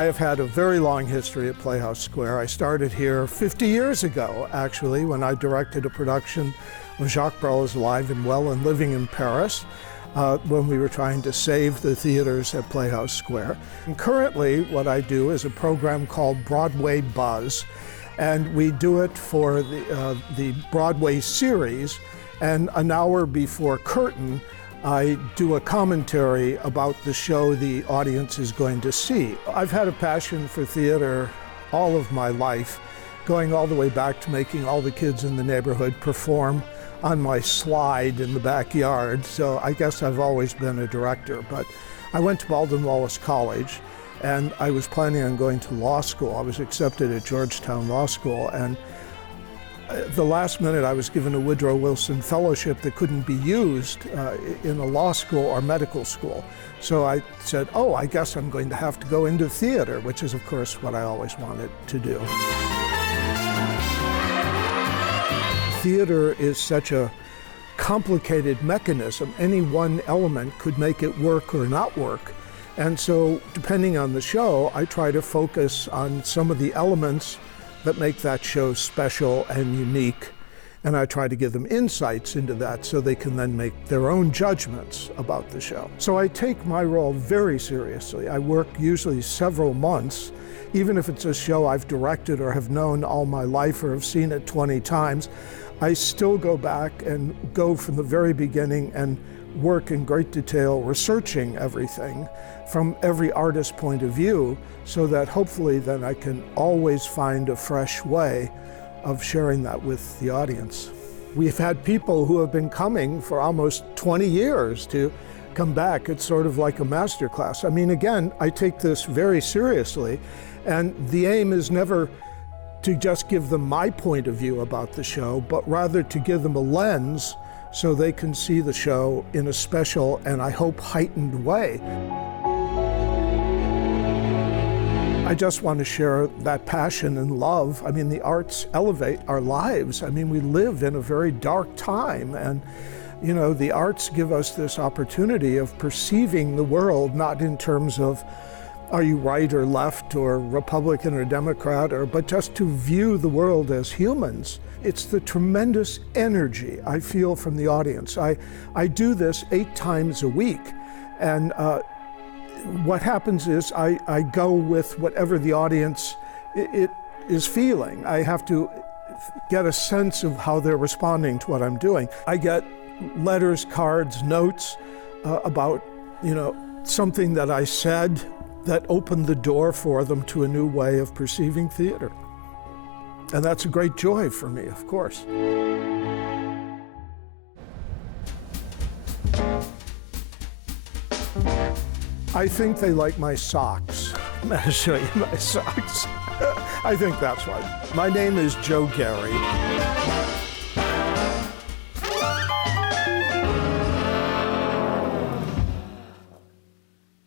I have had a very long history at Playhouse Square. I started here 50 years ago, actually, when I directed a production of Jacques Brel's Alive and Well and Living in Paris, when we were trying to save the theaters at Playhouse Square. And currently, what I do is a program called Broadway Buzz, and we do it for the Broadway series, and an hour before curtain, I do a commentary about the show the audience is going to see. I've had a passion for theater all of my life, going all the way back to making all the kids in the neighborhood perform on my slide in the backyard. So I guess I've always been a director. But I went to Baldwin Wallace College, and I was planning on going to law school. I was accepted at Georgetown Law School, and the last minute I was given a Woodrow Wilson Fellowship that couldn't be used in a law school or medical school. So I said, oh, I guess I'm going to have to go into theater, which is, of course, what I always wanted to do. Theater is such a complicated mechanism. Any one element could make it work or not work. And so, depending on the show, I try to focus on some of the elements that make that show special and unique, and I try to give them insights into that so they can then make their own judgments about the show. So I take my role very seriously. I work usually several months, even if it's a show I've directed or have known all my life or have seen it 20 times, I still go back and go from the very beginning and work in great detail researching everything from every artist's point of view, so that hopefully then I can always find a fresh way of sharing that with the audience. We've had people who have been coming for almost 20 years to come back. It's sort of like a master class. I mean, again, I take this very seriously, and the aim is never to just give them my point of view about the show, but rather to give them a lens so they can see the show in a special and, I hope, heightened way. I just want to share that passion and love. I mean, the arts elevate our lives. I mean, we live in a very dark time, and you know, the arts give us this opportunity of perceiving the world, not in terms of are you right or left or Republican or Democrat, but just to view the world as humans. It's the tremendous energy I feel from the audience. I do this 8 times a week, and what happens is I go with whatever the audience it is feeling. I have to get a sense of how they're responding to what I'm doing. I get letters, cards, notes about, you know, something that I said that opened the door for them to a new way of perceiving theater. And that's a great joy for me, of course. I think they like my socks. I'm going to show you my socks. I think that's why. My name is Joe Gary.